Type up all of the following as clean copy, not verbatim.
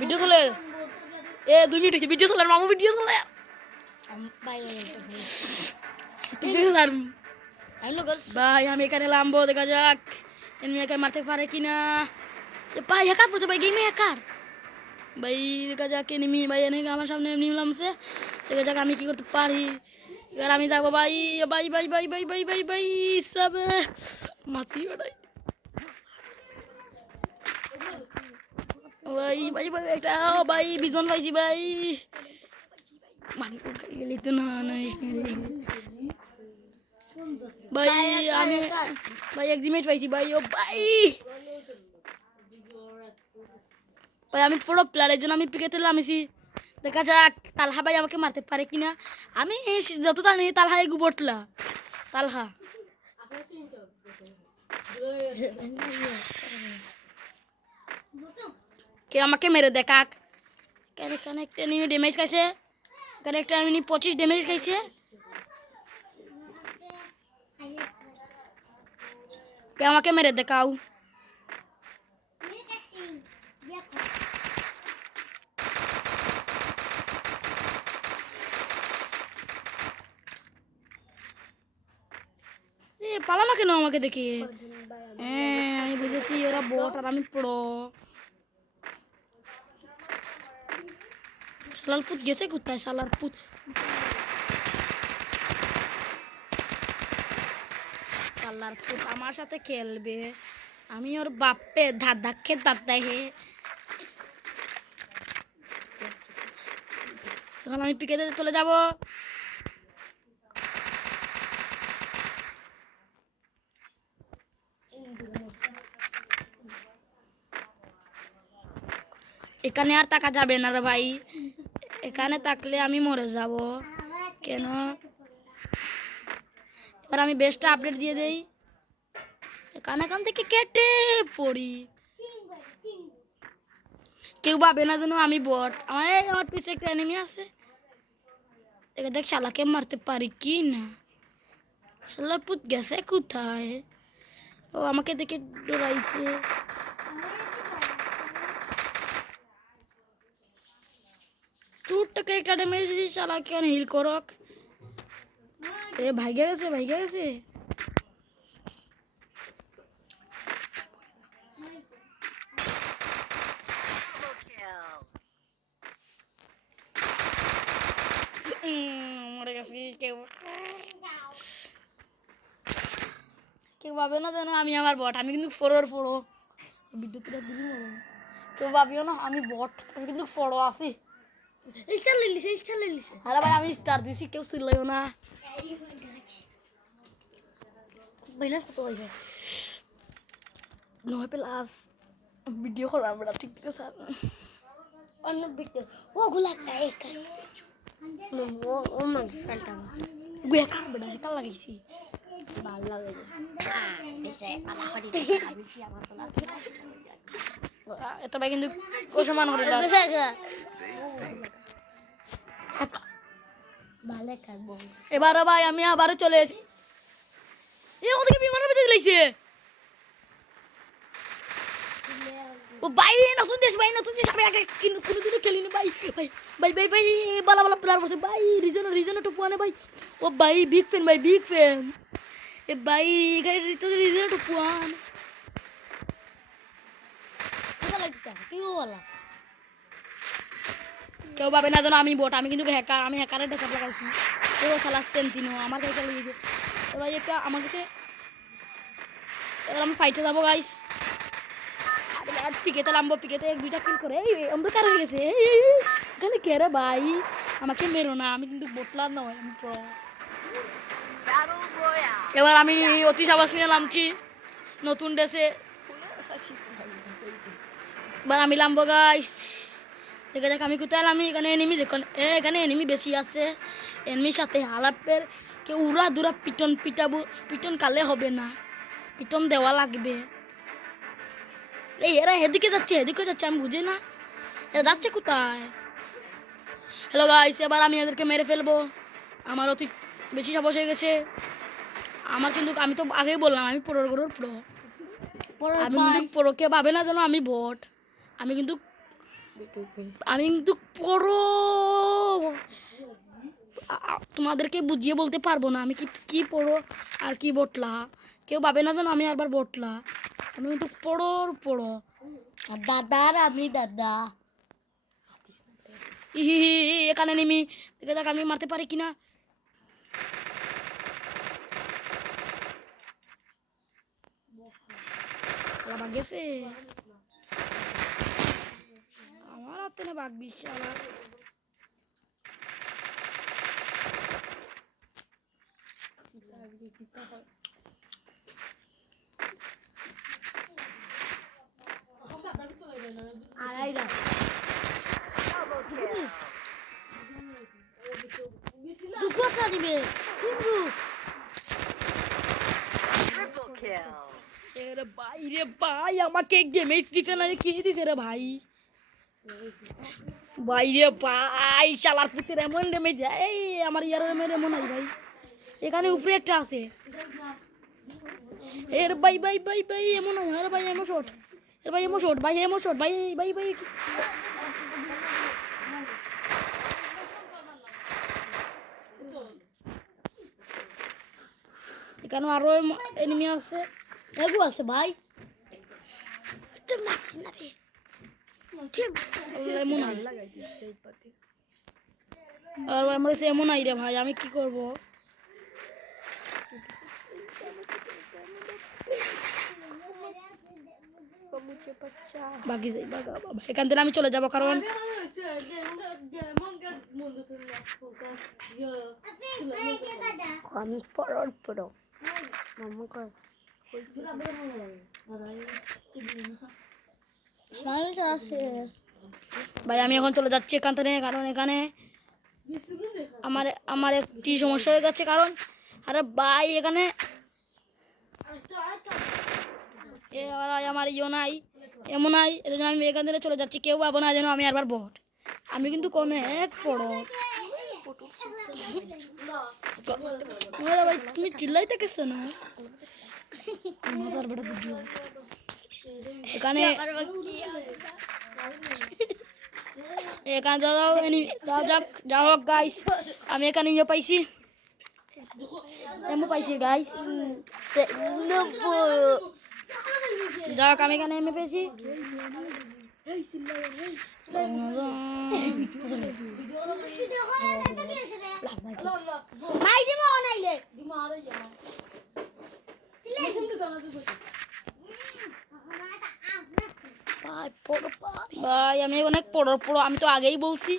Video চলে এ 2 minute video চলে মামু ভিডিও চলে ভাই আমি এখানে লাম্বো দেখা যাক এনিমি একা মারতে পারে কিনা ভাই হ্যাকার পড়ছে ভাই গেমে হ্যাকার ভাই দেখা যাক এনিমি ভাই এনে আমার সামনে এনিমি নামছে দেখা যাক আমি কি করতে পারি এবার আমি যাবো ভাই ভাই ভাই ভাই ভাই ভাই ভাই ভাই সব মাতি ওটাই ভাই ভাই ভাই একটা ভাই বিজন পাইছি ভাই মারি গেলি তো না ভাই আমি ভাই এক্সিমেট পাইছি ভাই ও ভাই ভাই আমি পুরো প্লেয়ারের জন্য আমি পিকেতে নামিছি দেখা যাক তালহা ভাই আমাকে মারতে পারে কিনা আমি যত জানি তালহা এগু বটলা তালহা কে আমাকে মেরে দেখাক কেন কেন একটা এনিমি ড্যামেজ খাইছে কেন একটা এনিমি 25 ড্যামেজ খাইছে কে আমাকে মেরে দেখাও পালামা কেন আমাকে দেখি আমি বুঝেছি ওরা বট আর আমি প্রো শালার পুত গেছে কোথায় শালার পুত আমার সাথে খেলবে আমি ওর বাপে ধাক্কে দাঁড়ায় তখন আমি পিকেতে চলে যাব এখানে আর তাকা যাবে না রে ভাই এখানে তাকলে আমি মরে যাব কেন এবার আমি বেস্টটা আপডেট দিয়ে দেই এখান থেকে কেটে পড়ি কেউ ভাবে না যেন আমি বট আমার পিছে একটা এনিমি আছে দেখে দেখ শালাকে মারতে পারি কি না শালার পুত গেছে কোথায় ও আমাকে দেখে ডরাইছে টুটটাকে একটা ড্যামেজ দিয়েছি শালাকে হিল করক এ ভাইগে গেছে মরে গেছি কেউ ভাবে না জানো আমি আমার বট আমি কিন্তু ফোড়োর বিদ্যুৎ কেউ ভাবিও না আমি বট আমি কিন্তু ফোড়ো আছি আরে ভাই আমি স্টার দিয়েছি কেউ চিল্লাইও না নয় প্লাস ভিডিও করা আমরা ঠিক আছে স্যার অন্য ভিডিও ও গুলা ও মানে ফেলটা গুয়া কার বড় কাল লাগাইছি ভাল লাগে দিছে আলা পাড়ি দিছি আমার তো না এত ভাই কিন্তু কোসমান করে দাও ভালো কাটবো এবার ভাই আমি আবারো চলে এসেছি এই ওদিকে বিমানের ভিতরে লাইছে ও ভাই নতুন দেশ আমি আগে কোনো দিন খেলিনি ভাই ভাই ভাই ভাই ভাই বালা প্লেয়ার বসে ভাই রিজন টুপুয়ানে ভাই ও ভাই বিগ ফ্যান এ ভাই গাইস রিজন টুপুয়ান ভালো লাগছে কি বলা কেউ ভাবে না জানো আমি বট আমি কিন্তু হ্যাকার আমি হ্যাকারের ডেকা লাগাইছি ও শালা সেন্টিনো আমার কাছে চলে গেছে ভাই এটা আমার কাছে এবার আমি ফাইটে যাবো গাইস আর পিকেতে লাম্বো পিকেতে এক দুইটা কিল করে এই অন্ধকার হয়ে গেছে এখানে কে রে ভাই আমাকে মেরো না আমি কিন্তু বটলার নয় আমি প্রো এবার আমি অতি সাবাস নিয়ে নামছি নতুন ড্রেসে এবার আমি লাম্বো গাইস দেখা যাক আমি কোথায় এলাম এখানে এনিমি দেখুন এখানে এনিমি বেশি আছে এনিমির সাথে হালাপের কেউ উড়া দুরা পিটন কালে হবে না পিটন দেওয়া লাগবে এই এরা এদিকে যাচ্ছে আমি বুঝি না এরা যাচ্ছে কোথায় হ্যালো গাইস এবার আমি এদেরকে মেরে ফেলবো আমার অতি বেশি সাহস হয়ে গেছে আমার কিন্তু আমি তো আগেই বললাম আমি প্রো আমি কিন্তু প্রোকে ভাবে না যেন আমি বট আমি কিন্তু আমি কিন্তু পড়ো তোমাদেরকে বুঝিয়ে বলতে পারবো না আমি কি পড়ো আর কি বটলা। কেউ ভাবে না যেন আমি আবার বটলা। আমি কিন্তু পড়ো দাদার আমি দাদা। এখানে নেমি দেখে দেখ আমি মারতে পারি কিনা। বাঘ গেছে আমার হাতে না বাঘ বিশাল। বাইরে ভাই আমাকে গেমে দিছে না কে দিছে রে ভাই। বাইরে ভাই শালার পুতের এমন ডেমে যায় আমার ইয়ার এমন নাই ভাই। এখানে উপরে একটা আছে এর ভাই ভাই ভাই ভাই এমন হয় ভাই এমন শট এর ভাই এমন শট ভাই এমন শট ভাই ভাই ভাই। এখানে আরো এনিমি আছে এগু আছে ভাই। আর আমার এমন আই রে ভাই আমি কি করবো। এখান থেকে আমি চলে যাবো কারণ আমি পড়ো ভাই আমি এখন চলে যাচ্ছি এখান থেকে কারণ এখানে আমার একটি সমস্যা হয়ে গেছে কারণ আরে ভাই এখানে আমার ইয়ে নাই এমন নাই এর জন্য আমি এখান থেকে চলে যাচ্ছি। কেউ পাবো না যেন আমি আরবার বট। আমি কিন্তু অনেক পড়ো ভাই তুমি চিল্লাইতে কেছো না এখানে এখানে যাও হোক গাইস আমি এখানে ইয়ে পাইছি এমও পাইছি গাইস যাক আমি এখানে এমে পেয়েছি। ভাই আমি অনেক পড়ো আমি তো আগেই বলছি।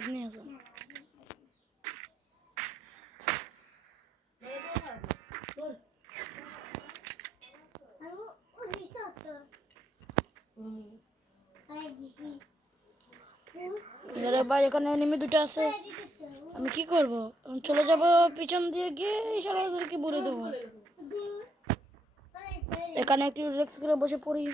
আপনি আছেন ভাই এখানে এনিমি দুটো আছে আমি কি করব চলে যাব পিছন দিয়ে গিয়ে সবাইকে বলে দেবো। এখানে একটু রিল্যাক্স করে বসে পড়ি।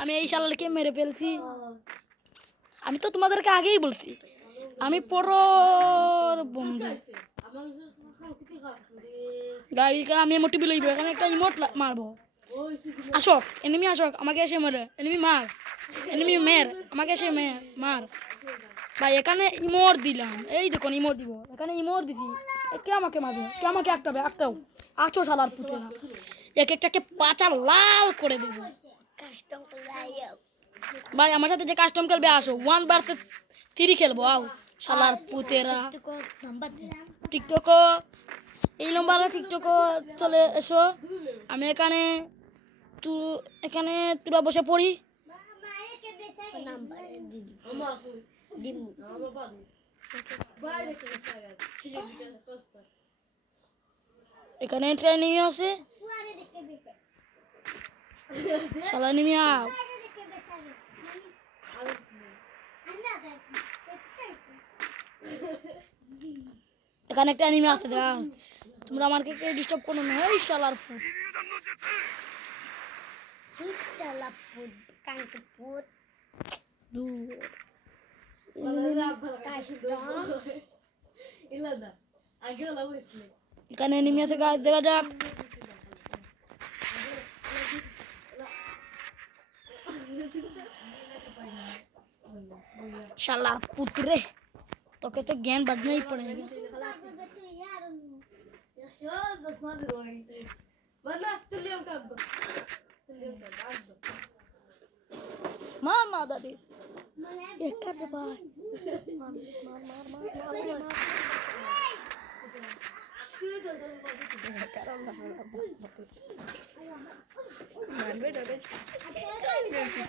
আমি এই শালাকে মেরে ফেলছি। আমি তো তোমাদেরকে আগেই বলছি আমি পড়োর বন্ধু গাইস। আমি মোটিভ লইব এখানে একটা ইমোট মারবো। আসক এনিমি আসক আমাকে এসে মারে এনিমি মার এনিমি মের আমাকে এসে মার ভাই। এখানে ইমোট দিলাম এই দেখুন ইমোট দিব এখানে ইমোট দিছি কে আমাকে মারবে কে আমাকে একটাও আছো শালার পুতেরা এক একটাকে পাচা লাল করে দেব। ভাই আমার সাথে যে কাস্টম খেলবে আসো 1 vs 3 খেলবো আও শালার পুতেরা। টিকটক এই নম্বর টিকটক চলে এসো। আমি এখানে তোরা বসে পড়ি। এখানে ট্রেনিং আছে শালা নিমি আও। এখানে একটা অ্যানিমে আছে দেখা, তোমরা আমাকে ডিস্টার্ব করো না। এই শালার ফুট এখানে অ্যানিমে আছে গাছ, দেখা যাক। শালা पुत्रे तो के तो ज्ञान बदलना ही पड़ेगा। मार मार दादी ये कर रे भाई, मार मार मार मार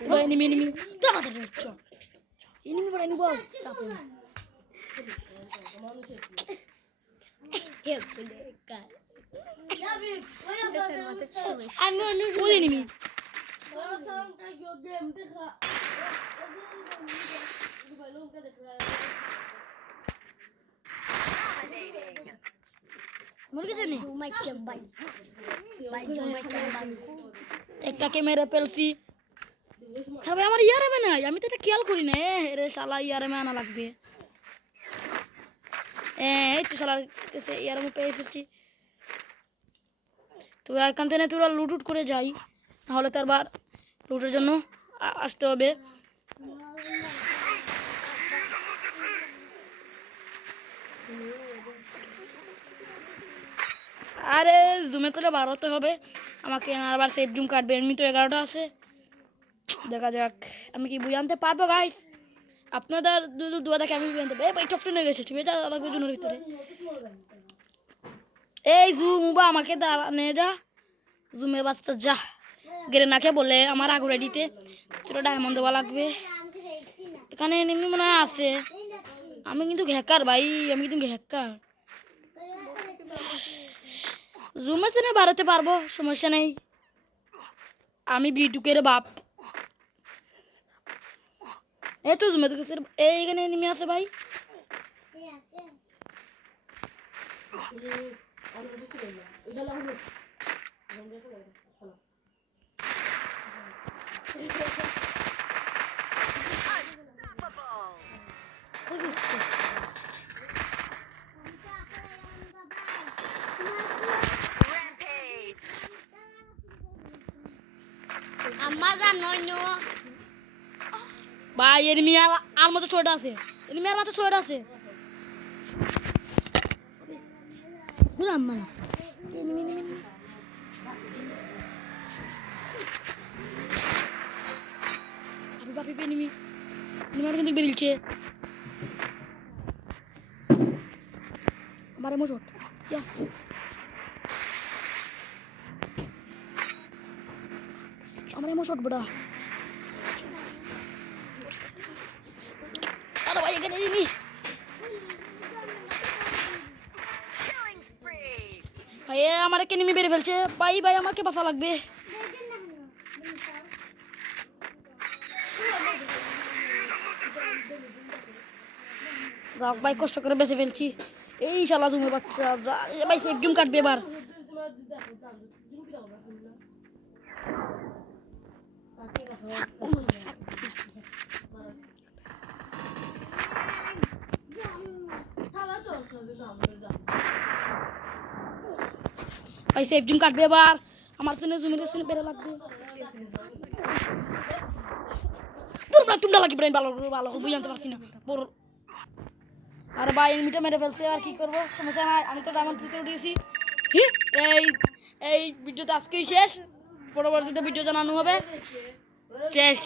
भाई एनिमी एनिमी चला चला एनिमी बड़ा एनिमी बाव I'm going to do enemy. একটা ক্যামেরা পেলছি আর ভাই আমার ইয়ারে নাই, আমি তো এটা খেয়াল করি না। রে শালা ইয়ারে আনা লাগবে। এই তো শালার কাছে ইয়ারে আমি পেয়ে এসেছি। তো এখান থেকে তোরা লুট করে যাই, নাহলে তার বার লুটের জন্য আসতে হবে। আরে জুমে করে বার হতে হবে আমাকে, আবার সেফ জুম কাটবে। এমনি তো 11টা আছে, দেখা যাক আমি কি বুঝানতে পারবো গাইস। আপনাদের দুয়া দেখে আমি বুঝানতে পারবো। এই টপ টেন হয়ে গেছে, ঠিক আছে লাগবে জুনের ভিতরে। এই জুম বা আমাকে নিয়ে যা, জুমের বাচ্চা যা গেরে নাকে বলে আমার আগুরে দিতে তোরা ডায়মন্ড দেওয়া লাগবে। এখানে এমনি মনে হয় আছে, আমি কিন্তু হ্যাকার ভাই, আমি কিন্তু হ্যাকার। জুমের সাথে বাড়াতে পারবো, সমস্যা নেই, আমি বিটুকের বাপ। এই তো জুমে তো এইখানে নেমে আছে ভাই। ভাই এনিমি আর মতো ছোট আছে, এনিমি আর মতো ছোট আছে। বুঝলাম না এনিমি এনিমি আবি বাপি এনিমি এনিমি কিন্তু বেরিয়েছে আমার এমন শট ইয়া আমার এমন শট বড়া। ভাই আমার কে নেমে বেরিয়ে ফেলছে ভাই, ভাই আমাকে বাঁচা লাগবে। যাক ভাই কষ্ট করে বেঁচে ফেলছি। এই শালা জুমের বাচ্চা ভাই সেফ জুম কাটবে এবার। ভাই সেফ জুম কাটবে এবার, আমার জন্য জুমের জন্য বেরো লাগবে। তোমরা লাগি ব্রেন ভালো ভালো বুঝে জানতে পারছি না বড়। আর ভাই এনিমিটা মেরে ফেলছে, আর কি করবো সমস্যা নাই, আমি তো ডায়মন্ড টুতে উঠেছি। এই ভিডিওটা আজকেই শেষ, পরবর্তীতে ভিডিও জানানো হবে শেষ।